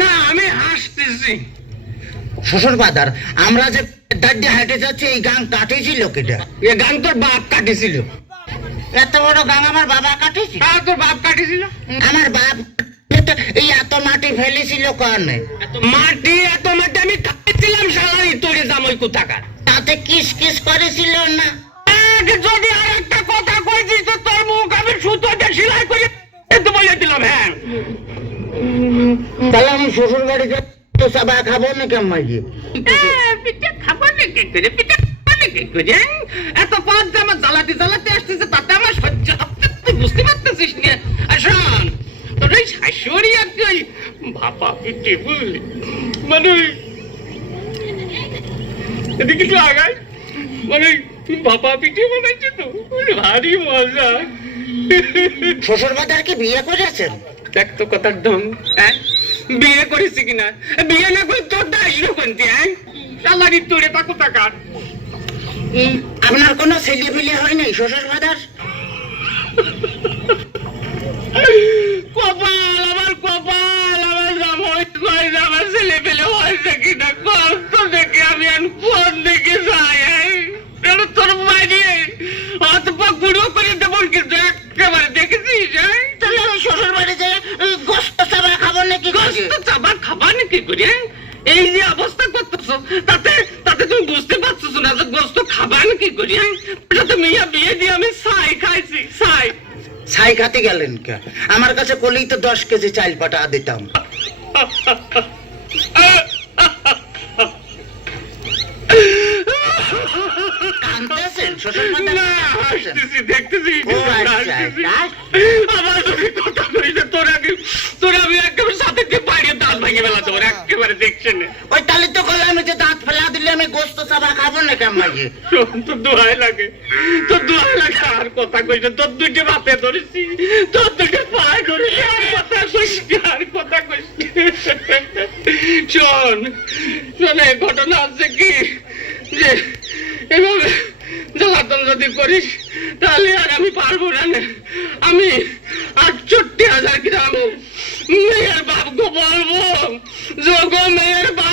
না আমি হাসতেছি। শ্বশুর বাদার আমরা যে দাড্ডে হাঁটে যাচ্ছি এই গান কাটেছিল কেটা? এ গান তোর বাপ কাটিছিল। এত বড় গান আমার বাবা কাটেছিল তা তোর বাপ কাটিছিল। আমার বাপ এই এত মাটি ফেলেছিল কারণে? মাটি এত মাটি আমি খাইছিলাম সালারি তোরে জামাই কোথাকার? তাতে কিস কিস করেছিল না? যদি আর একটা কথা কইছিস তো তোর মুখ আমি সুতোতে সেলাই করে দিতে বলে দিলাম হ্যাঁ তাহলে আমি শ্বশুর বাড়ি যাই তো সাবা খাব না কেমন খাব না কি করে? পিঠে খাব না কি করে? এত পাঁচ জামা জ্বালাতে জ্বালাতে আসতেছে তাতে আমার সহ্য তুই বুঝতে পারতেছিস না? আসুন তোর ওই শাশুড়ি আর তুই ভাপা পিঠে বুঝলি? মানে এদিকে একটু আগাই। মানে তুই ভাপা পিঠে বানাইছে তো? ভারী মজা। শ্বশুর বাদার কি বিয়ে করেছেন? দেখ তো কথার ঢং হ্যাঁ? বিয়ে করেছি কিনা? বিয়ে না করে তোর আসলো কোনটি হ্যাঁ? সালারি তোরে তা কোথাকার? আপনার কোনো ছেলে ফেলে হয় নাই শ্বশুর বাদার কপাল আমার কপাল আমার জামাই কয় যে আমার ছেলে পেলে হয়েছে কিনা কষ্ট দেখে আমি আর কোন দিকে যাই এই? এটা তোর বাড়ি হাত পা গুঁড়ো করে দেবো কিন্তু একেবারে দেখেছিস এই? তাহলে আমি শ্বশুর বাড়ি যাই গোস্ত সাবা খাব নাকি গোস্ত চাবা খাবা নাকি করে এই যে তাতে তাতে তুমি বুঝতে পারছ না যে গোস্ত খাবা নাকি করে এটা তো মিয়া বিয়ে দিয়ে আমি ছাই খাইছি ছাই। ছাই খাতে গেলেন কে? আমার কাছে কলেই তো দশ কেজি চাল পাটা দিতাম। শ্বশুর দেখতেছি আচ্ছা। আচ্ছা। আমার যদি কথা কইছে তোর আগে তোর আমি একেবারে সাথে দিয়ে বাইরে দাঁত ভেঙে ফেলা তোর একেবারে দেখছে না। ওই তাহলে তো গোস্ত চাবা খাব না কেমন শোন, তোর দোহাই লাগে। তোর দোহাই লাগে আর কথা কইছে তোর দুইটা বাপে ধরেছি। তোর দুইটা পায়ে ধরেছি আর কথা কইছি আর কথা কইছি শোন শোন ঘটনা আছে কি? যে এভাবে জ্বালাতন যদি করিস তাহলে আর আমি পারব না। আমি আটষট্টি হাজার গ্রাম মেয়ের বাপকে বলব। যোগ মেয়ের বাপরা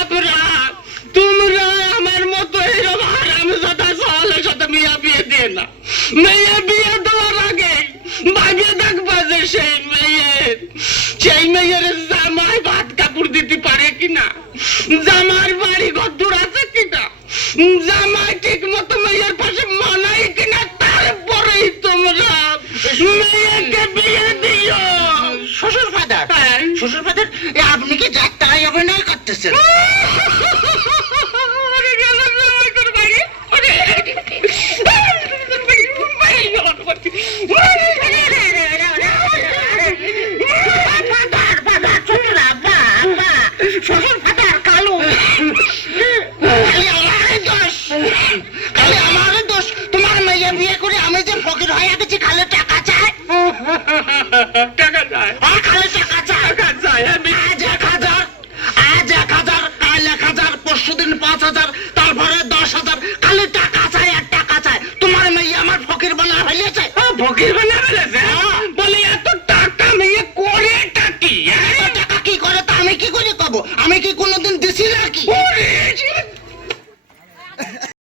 না। মেয়ে বিয়ে দেওয়ার আগে ভাবিয়ে দেখবা যে সেই মেয়ের। সেই মেয়ের জামাই ভাত কাপড় দিতে পারে কিনা? জামার বাড়ি ঘর আছে কিনা? জামাই ঠিক মতো মেয়ের পাশে মানাই কিনা? তারপরেই তোমরা মেয়েকে বিয়ে দিও। শ্বশুর ফাদার হ্যাঁ। শ্বশুর ফাদার আপনি কি Arkadaş